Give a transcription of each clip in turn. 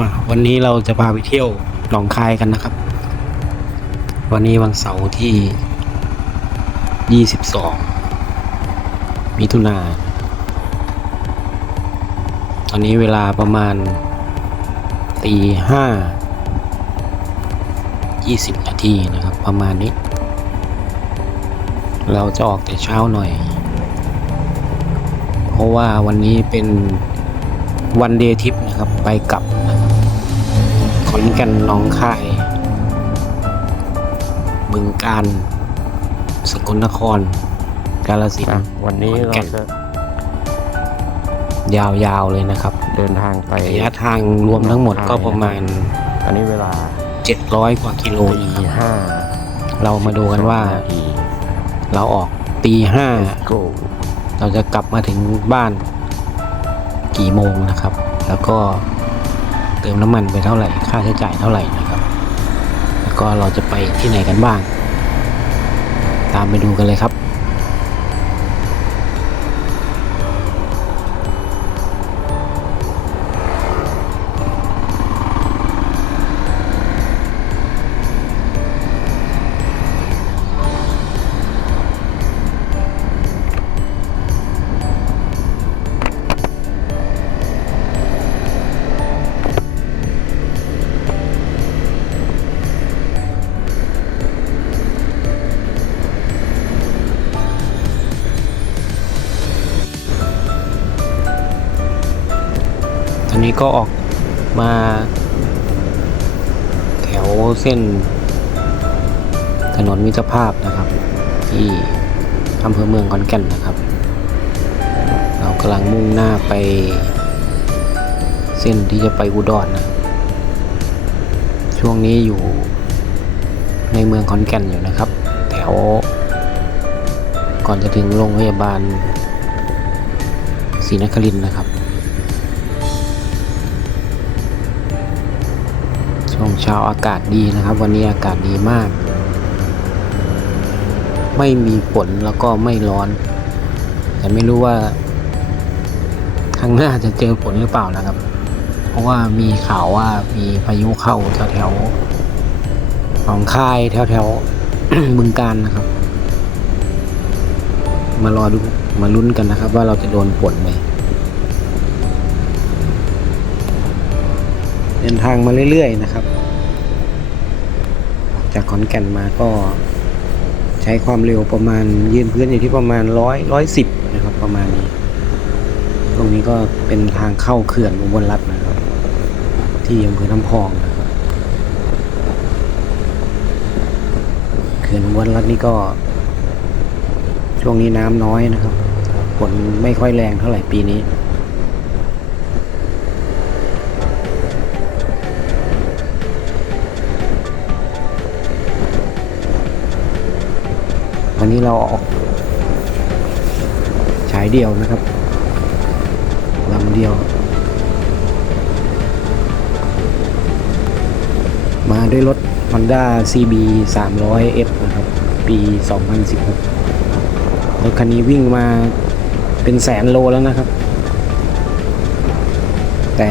มาวันนี้เราจะพาไปเที่ยวหนองคายกันนะครับ วันนี้วันเสาร์ที่ 22มิถุนาตอนนี้เวลาประมาณตีห้ายี่สิบนาทีนะครับ ประมาณนี้ เราจะออกแต่เช้าหน่อย เพราะว่าวันนี้เป็นวันเดย์ทิปนะครับ ไปกลับ อนแก่นหนองคาย บึงการ สกลนคร กาลสินอะธุ์วันนี้ขอนแก่เรานจะยาวๆเลยนะครับ เดินทางไประยะทางรวมทั้งหมดก็ประมาณอันนี้เวลา700 กว่ากิโลตีนะครับห้าเรามาดูกันว่านาทีเราออกตีห้า โก้เราจะกลับมาถึงบ้านกี่โมงนะครับ แล้วก็ เติมน้ำมันไปเท่าไหร่ ค่าใช้จ่ายเท่าไหร่นะครับ แล้วก็เราจะไปที่ไหนกันบ้าง ตามไปดูกันเลยครับ อนนี้ก็ออกมา แถวเส้น ถนนมิตรภาพนะครับ ที่อำเภอเมืองขอนแก่นนะครับ เรากำลังมุ่งหน้าไป เส้นที่จะไปอุดรนะช่วงนี้อยู่ในเมืองขอนแก่นอยู่นะครับ แถว ก่อนจะถึงโรงพยาบาลศรีนครินทร์นะครับ เช้าอากาศดีนะครับ วันนี้อากาศดีมาก ไม่มีฝนแล้วก็ไม่ร้อน แต่ไม่รู้ว่าข้างหน้าจะเจอฝนหรือเปล่านะครับ เพราะว่ามีข่าวว่ามีพายุเข้าแถวแถวๆหนองคายแถวแถวๆบึงการนะครับ มารอดูมาลุ้นกันนะครับ ว่าเราจะโดนฝนไหมเดินทางมาเรื่อย ๆ นะครับ จากขอนแก่นมาก็ใช้ความเร็วประมาณยืนพื้นอยู่ที่ประมาณร้อยร้อยสิบนะครับประมาณนี้ ตรงนี้ก็เป็นทางเข้าเขื่อนอุบลรัตน์นะครับ ที่อำเภอน้ำพองนะครับเขื่อนอุบลรัตน์นี่ก็ช่วงนี้น้ำน้อยนะครับฝนไม่ค่อยแรงเท่าไหร่ปีนี้ วันนี้เราออกฉายเดียวนะครับลำเดียว มาด้วยรถ Honda CB 300F นะครับ ปี 2016 รถคันนี้วิ่งมาเป็นแสนโลแล้วนะครับ แต่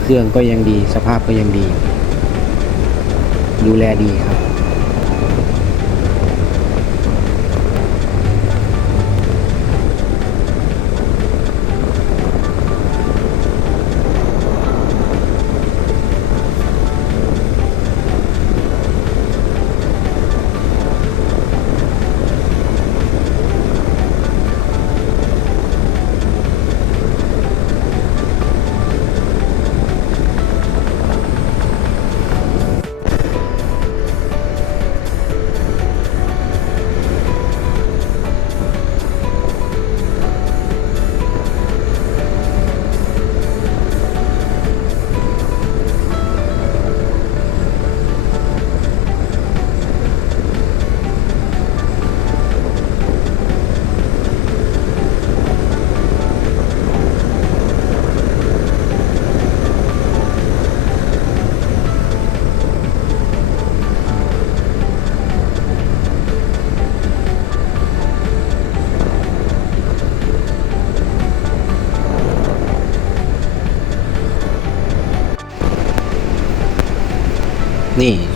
เครื่องก็ยังดีสภาพก็ยังดี ดูแลดีครับ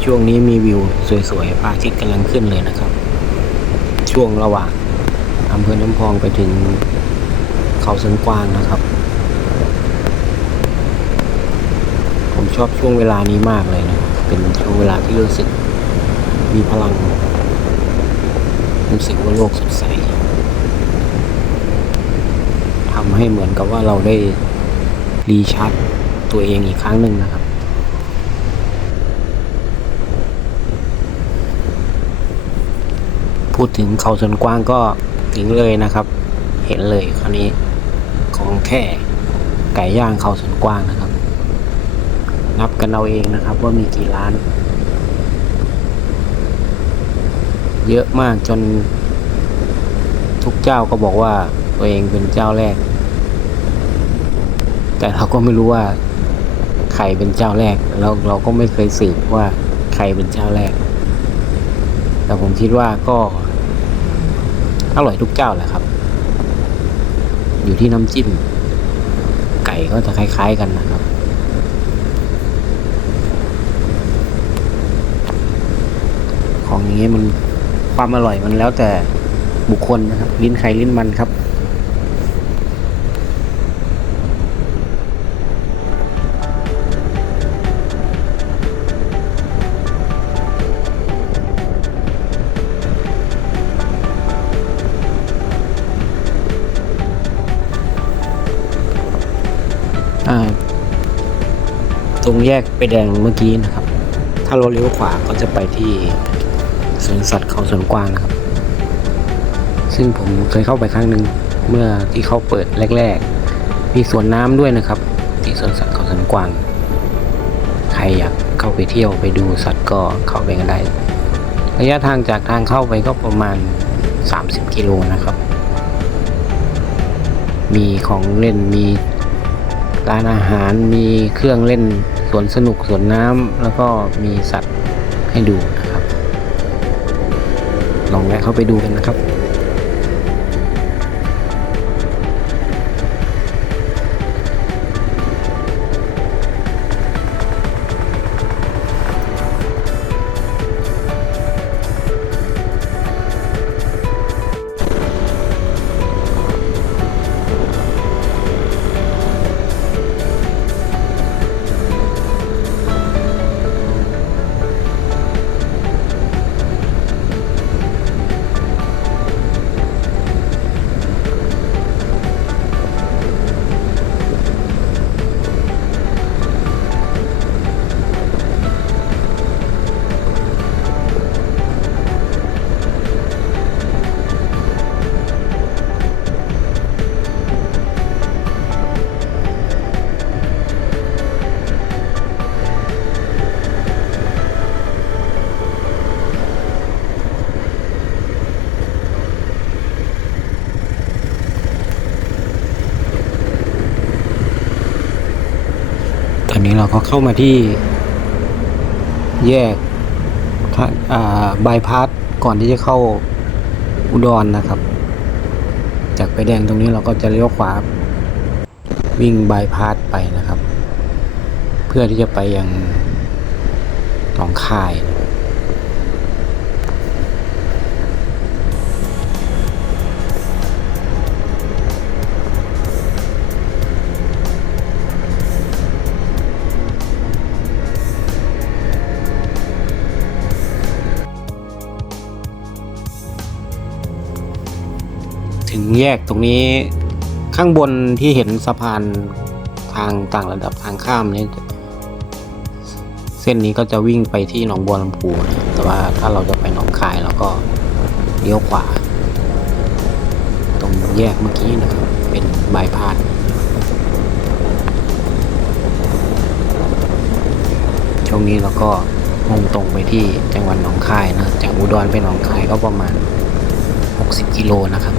ช่วงนี้มีวิวสวยๆพระอาทิตย์กำลังขึ้นเลยนะครับ ช่วงระหว่างอำเภอน้ำพองไปถึงเขาสวนกวางนะครับ ผมชอบช่วงเวลานี้มากเลยนะ เป็นช่วงเวลาที่รู้สึกมีพลัง รู้สึกว่าโลกสดใสทำให้เหมือนกับว่าเราได้รีชาร์จตัวเองอีกครั้งหนึ่งนะครับ พูดถึงเขาสวนกว้างก็ถึงเลยนะครับ เห็นเลยคราวนี้ของแค่ไก่ย่างเขาสวนกว้างนะครับ นับกันเอาเองนะครับ ว่ามีกี่ร้าน เยอะมากจนทุกเจ้าก็บอกว่าตัวเองเป็นเจ้าแรก แต่เราก็ไม่รู้ว่าใครเป็นเจ้าแรกแล้วเราก็ไม่เคยสืบว่าใครเป็นเจ้าแรก แต่ผมคิดว่าก็ อร่อยทุกเจ้าแหละครับ อยู่ที่น้ำจิ้ม ไก่ก็จะคล้ายๆกันนะครับ ของอย่างนี้มันความอร่อยมันแล้วแต่บุคคลนะครับ ลิ้นใครลิ้นมันครับ ไปแดงเมื่อกี้นะครับ ถ้าเราเลี้ยวขวาก็จะไปที่สวนสัตว์เขาสวนกวางนะครับ ซึ่งผมเคยเข้าไปครั้งหนึ่งเมื่อที่เขาเปิดแรก ๆ มีสวนน้ำด้วยนะครับ ที่สวนสัตว์เขาสวนกวาง ใครอยากเข้าไปเที่ยวไปดูสัตว์ก็เข้าไปกันได้ ระยะทางจากทางเข้าไปก็ประมาณ 30 กิโลนะครับ มีของเล่นมีร้านอาหารมีเครื่องเล่น สวนสนุกสวนน้ำแล้วก็มีสัตว์ให้ดูนะครับ ลองแวะเข้าไปดูกันนะครับ เข้ามาที่แยกบ่าบายพาสก่อนที่จะเข้าอุดรนะครับ จากไปแดงตรงนี้เราก็จะเลี้ยวขวาวิ่งบายพาสไปนะครับ เพื่อที่จะไปยังหนองคายนะ แยกตรงนี้ข้างบนที่เห็นสะพานทางต่างระดับทางข้ามเนี่ยเส้นนี้ก็จะวิ่งไปที่หนองบัวลำพูนะแต่ว่าถ้าเราจะไปหนองคายเราก็เลี้ยวขวา ตรงแยกเมื่อกี้นะครับเป็นบายพาสช่วงนี้เราก็มุ่งตรงไปที่จังหวัดหนองคายนะจากอุดรไปหนองคายก็ประมาณ 60 กิโลนะครับ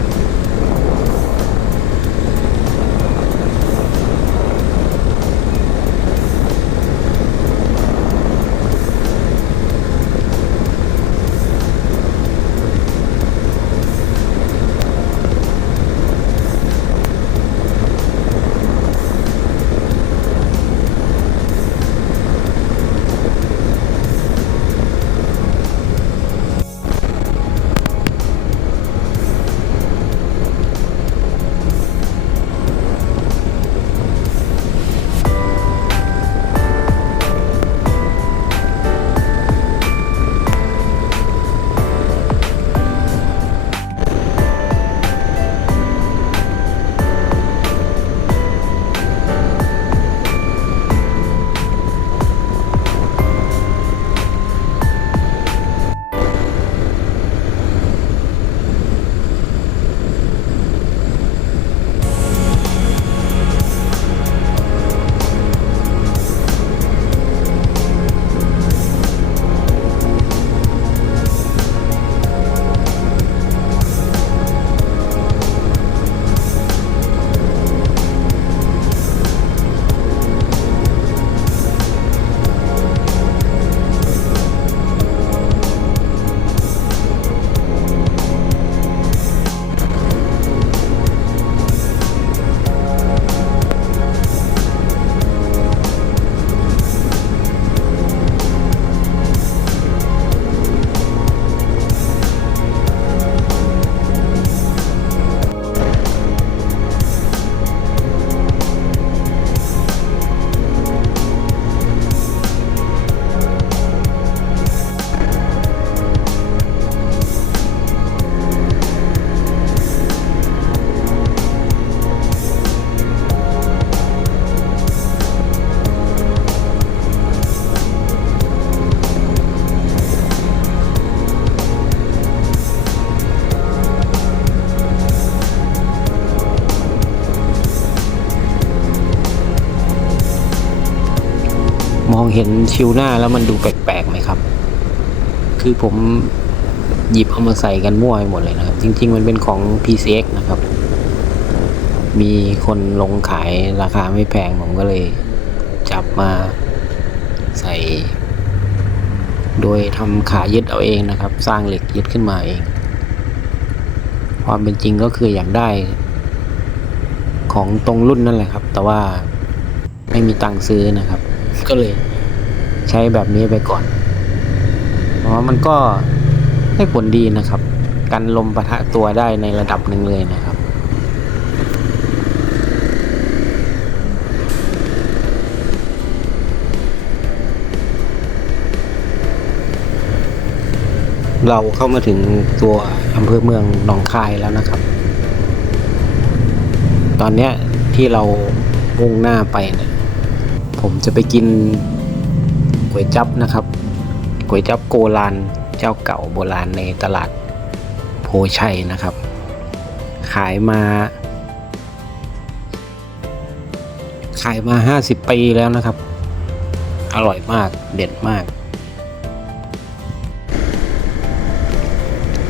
เห็นชิวหน้าแล้วมันดูแปลกๆไหมครับ คือผมหยิบเอามาใส่กันมั่วไปหมดเลยนะครับ จริง ๆ มันเป็นของ PCX นะครับ มีคนลงขายราคาไม่แพงผมก็เลยจับมาใส่ โดยทำขายึดเอาเองนะครับ สร้างเหล็กยึดขึ้นมาเอง ความเป็นจริงก็คืออยากได้ ของตรงรุ่นนั่นแหละครับ แต่ว่าไม่มีตังค์ซื้อนะครับ ก็เลย ใช้แบบนี้ไปก่อนเพราะมันก็ให้ผลดีนะครับ กันลมปะทะตัวได้ในระดับหนึ่งเลยนะครับเราเข้ามาถึงตัวอำเภอเมืองหนองคายแล้วนะครับ ตอนเนี้ยที่เรามุ่งหน้าไปเนี่ยผมจะไปกิน ก๋วยจับนะครับก๋วยจับโกลานเจ้าเก่าโบราณในตลาดโพชัยนะครับ ขายมา ขายมาห้าสิบปีแล้วนะครับ อร่อยมากเด็ดมาก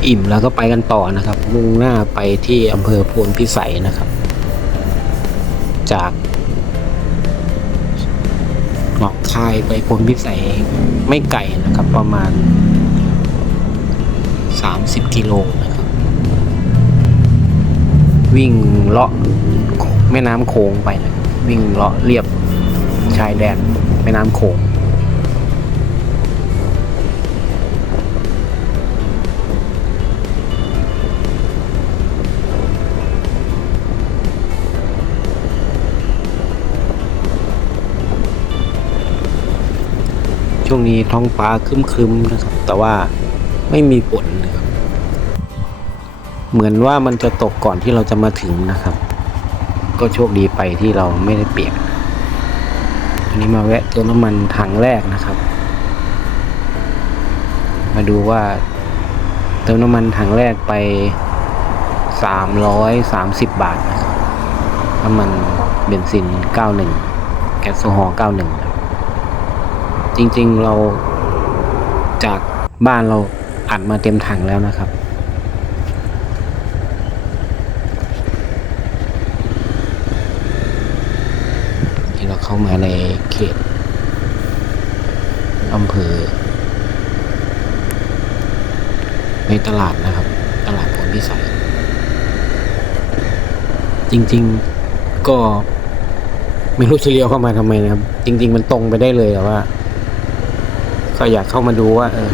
อิ่มแล้วก็ไปกันต่อนะครับ มุ่งหน้าไปที่อำเภอโพนพิสัยนะครับ จาก คายไปพนพิสัยไม่ไกลนะครับ ประมาณ 30 กิโลนะครับ วิ่งเลาะแม่น้ำโขงไปนะครับวิ่งเลาะเรียบชายแดนแม่น้ำโขง ช่วงนี้ท้องฟ้าครึ้มๆนะครับ แต่ว่าไม่มีฝนนะครับ เหมือนว่ามันจะตกก่อนที่เราจะมาถึงนะครับ ก็โชคดีไปที่เราไม่ได้เปียก อันนี้มาแวะเติมน้ำมันถังแรกนะครับ มาดูว่าเติมน้ำมันถังแรกไปสามร้อยสามสิบบาทนะครับน้ำมันเบนซินเก้าหนึ่งแก๊สโซฮอล์เก้าหนึ่ง จริง ๆ เราจากบ้านเราอัดมาเต็มถังแล้วนะครับ ที่เราเข้ามาในเขตอำเภอ ในตลาดนะครับ ตลาดผลพิสัย จริง ๆก็ไม่รู้จะเลี้ยวเข้ามาทำไมนะครับ จริง ๆ มันตรงไปได้เลยแต่ว่า ก็อยากเข้ามาดูว่าเออ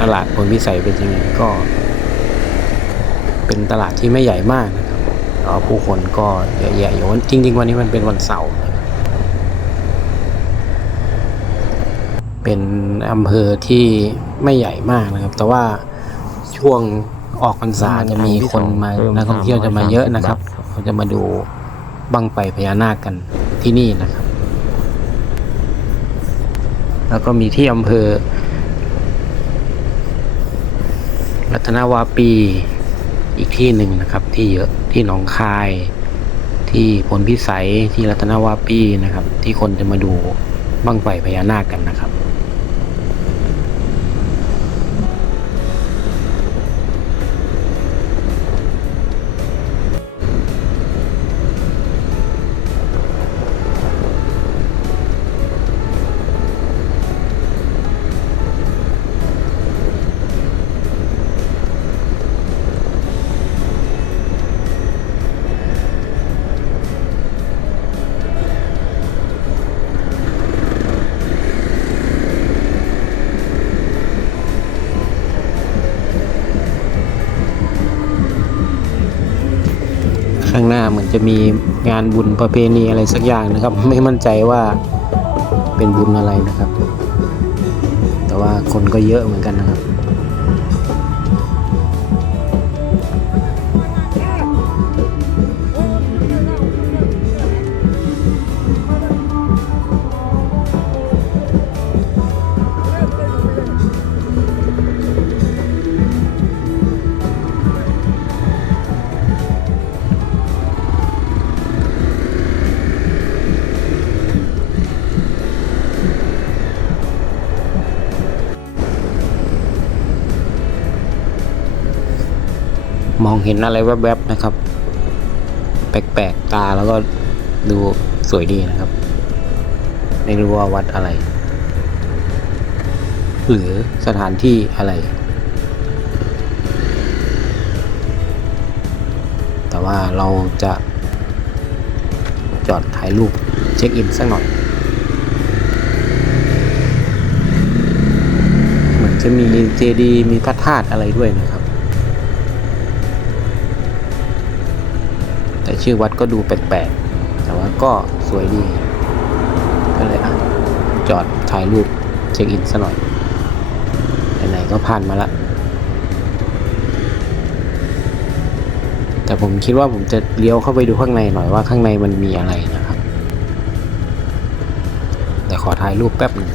ตลาดผลพิสัยเป็นยังไงก็ เป็นตลาดที่ไม่ใหญ่มากนะครับแล้วผู้คนก็เยอะแยะอยู่จริง ๆ วันนี้มันเป็นวันเสาร์นะครับเป็นอำเภอที่ไม่ใหญ่มากนะครับ แต่ว่าช่วงออกพรรษาจะมีคนมานักท่องเที่ยวจะมาเยอะนะครับเขาจะมาดูบังไฟพญานาคกันที่นี่นะครับ แล้วก็มีที่อำเภอ รัตนวาปีอีกที่หนึ่งนะครับ ที่เยอะที่หนองคาย ที่พลพิสัยที่รัตนวาปีนะครับ ที่คนจะมาดูบั้งไฟพญานาคกันนะครับานบุญประเพณีอะไรสักอย่างนะครับ ไม่มั่นใจว่าเป็นบุญอะไรนะครับ แต่ว่าคนก็เยอะเหมือนกันนะครับ องเห็นอะไรแวบๆนะครับ แปลกๆตาแล้วก็ดูสวยดีนะครับ ไม่รู้ว่าวัดอะไร หรือสถานที่อะไร แต่ว่าเราจะจอดถ่ายรูปเช็คอินสักหน่อย เหมือนจะมีเจดี มีพระธาตุอะไรด้วยนะครับ แต่ชื่อวัดก็ดูแปลกๆ แต่ว่าก็สวยดี ก็เลยอะจอดถ่ายรูปเช็คอินซะหน่อย ไหนๆก็ผ่านมาละ แต่ผมคิดว่าผมจะเลี้ยวเข้าไปดูข้างในหน่อยว่าข้างในมันมีอะไรนะครับ แต่ขอถ่ายรูปแป๊บหนึ่ง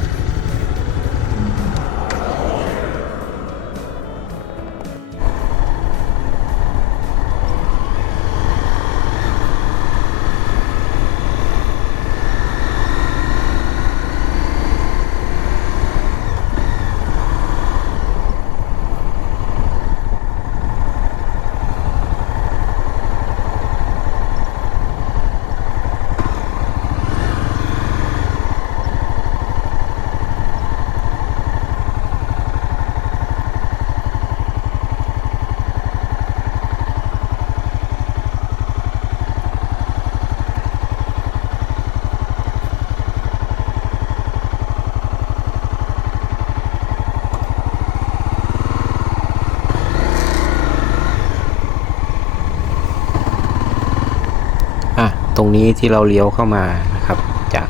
อะ ต รงนี้ที่เราเลี้ยวเข้ามานะครับ จาก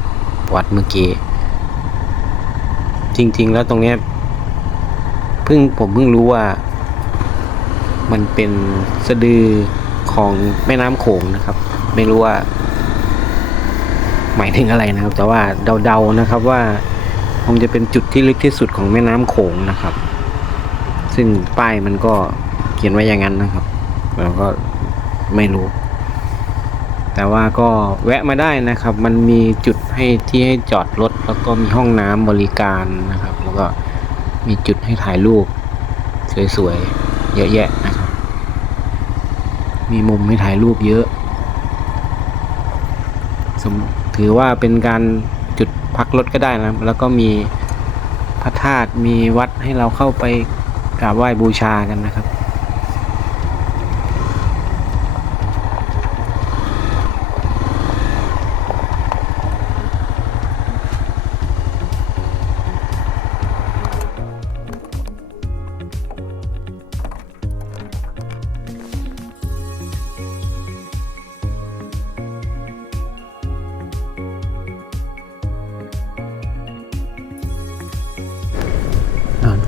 วัดเมื่อกี้จริง ๆ แล้วตรงนี้เพิ่งผมเพิ่งรู้ว่า มันเป็นสะดือของแม่น้ำโขงนะครับ ไม่รู้ว่า หมายถึงอะไรนะครับ แต่ว่าเดาๆนะครับว่าคงจะเป็นจุดที่ลึกที่สุดของแม่น้ำโขงนะครับ ซึ่งป้ายมันก็เขียนไว้อย่างนั้นนะครับเราก็ไม่รู้ แต่ว่าก็แวะมาได้นะครับ มันมีจุดให้ที่ให้จอดรถ แล้วก็มีห้องน้ำบริการนะครับ แล้วก็มีจุดให้ถ่ายรูป สวยๆ เยอะแยะนะครับ มีมุมให้ถ่ายรูปเยอะสมถือว่าเป็นการจุดพักรถก็ได้นะ แล้วก็มีพระธาตุมีวัดให้เราเข้าไปกราบไหว้บูชากันนะครับ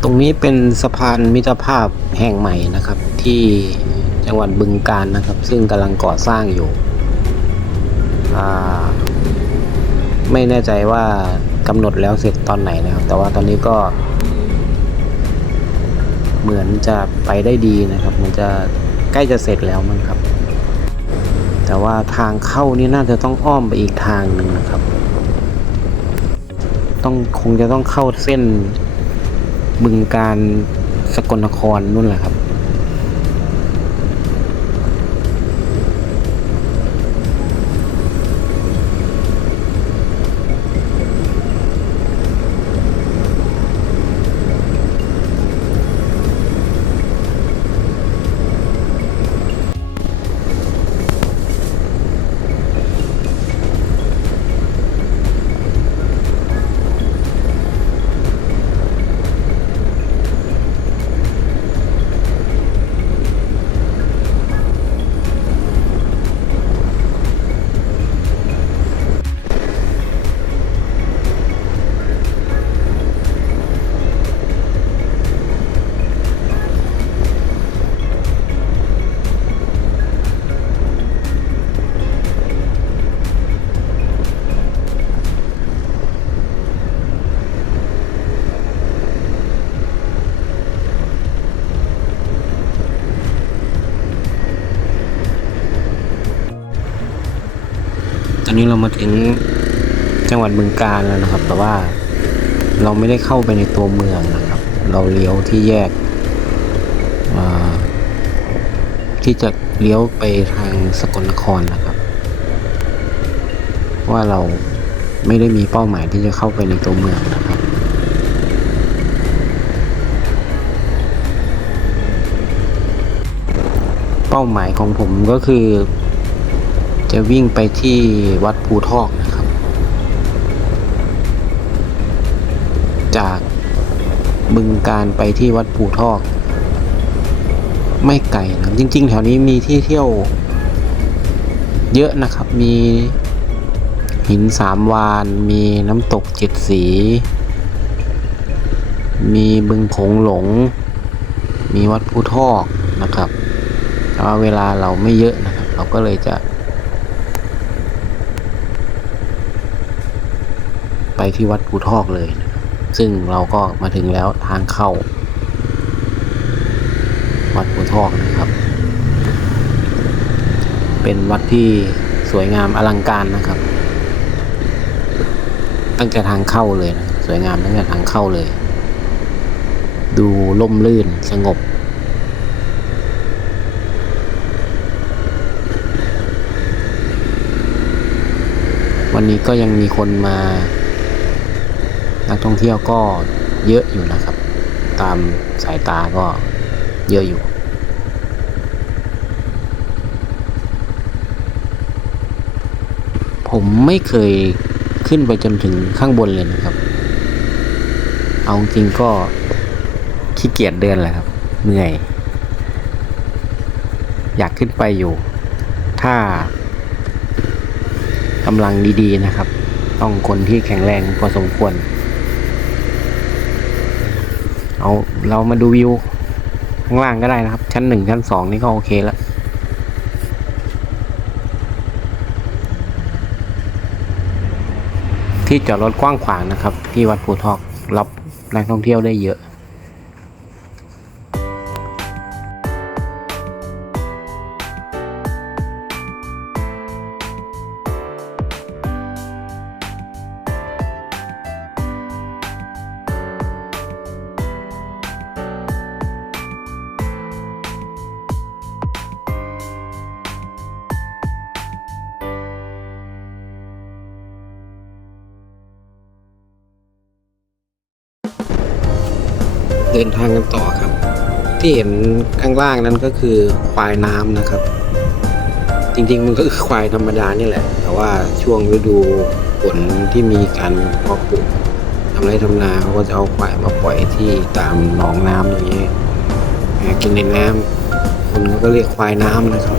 ตรงนี้เป็นสะพานมิตรภาพแห่งใหม่นะครับ ที่จังหวัดบึงกาฬนะครับ ซึ่งกำลังก่อสร้างอยู่ ไม่แน่ใจว่ากำหนดแล้วเสร็จตอนไหนนะครับ แต่ว่าตอนนี้ก็ เหมือนจะไปได้ดีนะครับ มันจะใกล้จะเสร็จแล้วมั้งครับ แต่ว่าทางเข้านี่น่าจะต้องอ้อมไปอีกทางหนึ่งนะครับ ต้องคงจะต้องเข้าเส้น บึงการสกลนครนู่นแหละครับ อนนี้เรามาถึงจังหวัดบึงกาฬแล้วนะครับ แต่ว่าเราไม่ได้เข้าไปในตัวเมืองนะครับ เราเลี้ยวที่แยกที่จะเลี้ยวไปทางสกลนครนะครับ ว่าเราไม่ได้มีเป้าหมายที่จะเข้าไปในตัวเมืองนะครับเป้าหมายของผมก็คือ จะวิ่งไปที่วัดภูทอกนะครับ จากบึงการไปที่วัดภูทอก ไม่ไกลนะจริง ๆ แถวนี้มีที่เที่ยว เยอะนะครับมีหินสามวานมีน้ำตกเจ็ดสี มีบึงโขงหลง มีวัดภูทอกนะครับแต่ว่าเวลาเราไม่เยอะนะครับ เราก็เลยจะ ไป ที่วัดภูทอกเลยนะซึ่งเราก็มาถึงแล้วทางเข้า วัดภูทอกนะครับ เป็นวัดที่สวยงามอลังการนะครับ ตั้งแต่ทางเข้าเลยนะสวยงามตั้งแต่ทางเข้าเลย ดูล่มลื่นสงบวันนี้ก็ยังมีคนมา นักท่องเที่ยวก็เยอะอยู่นะครับ ตามสายตาก็เยอะอยู่ผมไม่เคยขึ้นไปจนถึงข้างบนเลยนะครับ เอาจริงก็ขี้เกียจเดินแหละครับ เหนื่อย อยากขึ้นไปอยู่ ถ้ากำลังดีๆนะครับ ต้องคนที่แข็งแรงพอสมควร เอาเรามาดูวิวข้างล่างก็ได้นะครับ ชั้นหนึ่งชั้นสองนี่ก็โอเคแล้วที่จอดรถกว้างขวางนะครับ ที่วัดภูทอกรับนักท่องเที่ยวได้เยอะ เดินทางกันต่อครับ ที่เห็นข้างล่างนั้นก็คือควายน้ำนะครับ จริงๆมันก็คือควายธรรมดานี่แหละ แต่ว่าช่วงฤดูฝนที่มีการเพาะปลูกทำไรทำนาเขาก็จะเอาควายมาปล่อยที่ตามหนองน้ำอย่างนี้กินในน้ำคนก็เรียกควายน้ำนะครับ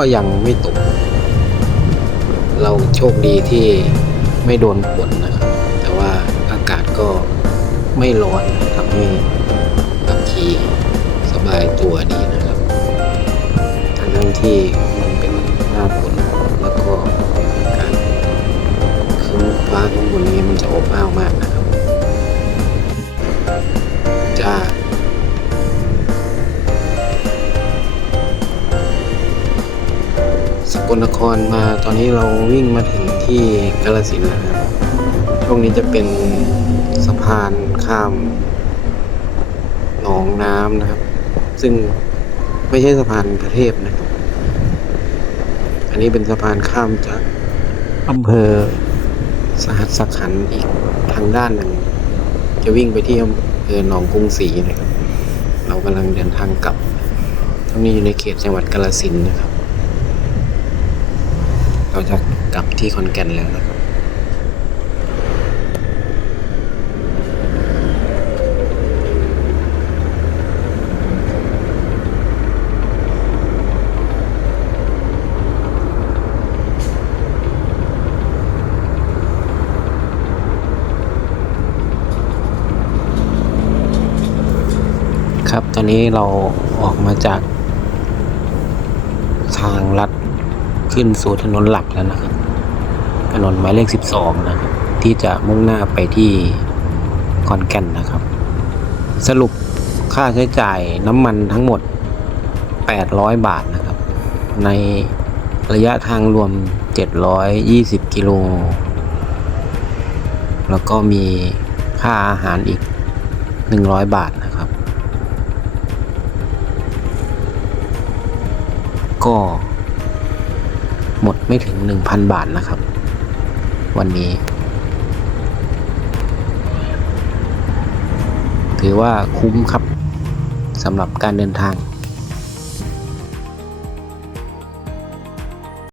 ก็ยังไม่ตก เราโชคดีที่ไม่โดนฝนนะครับ แต่ว่าอากาศก็ไม่ร้อนทำให้ขับขี่สบายตัวดีนะครับทั้งทั้งๆที่มันเป็นหน้าฝนแล้วก็การครึ้มฟ้าข้างบนนี้มันจะอบอ้าวมากนะ กลนครมาตอนนี้เราวิ่งมาถึงที่กาลสินแล้วครับช่วงนี้จะเป็นสะพานข้ามหนองน้ำนะครับ ซึ่งไม่ใช่สะพานพระเทพนะครับ อันนี้เป็นสะพานข้ามจากอำเภอสหัสขันอีกทางด้านหนึ่ง จะวิ่งไปที่อำเภอหนองกรุงศรีนะครับ เรากำลังเดินทางกลับตรงนี้อยู่ในเขตจังหวัดกาลสินนะครับ เราจะกลับที่ขอนแก่นแล้วนะครับ ตอนนี้เราออกมาจากทางลัด ขึ้นสู่ถนนหลักแล้วนะครับ ถนนหมายเลขสิบสองนะครับ ที่จะมุ่งหน้าไปที่ขอนแก่นนะครับ สรุปค่าใช้จ่ายน้ำมันทั้งหมด 800 บาทนะครับ ในระยะทางรวม 720 กิโล แล้วก็มีค่าอาหารอีก 100 บาทนะครับ ก็ ไม่ถึง 1,000 บาทนะครับ วันนี้ ถือว่าคุ้มครับสำหรับการเดินทาง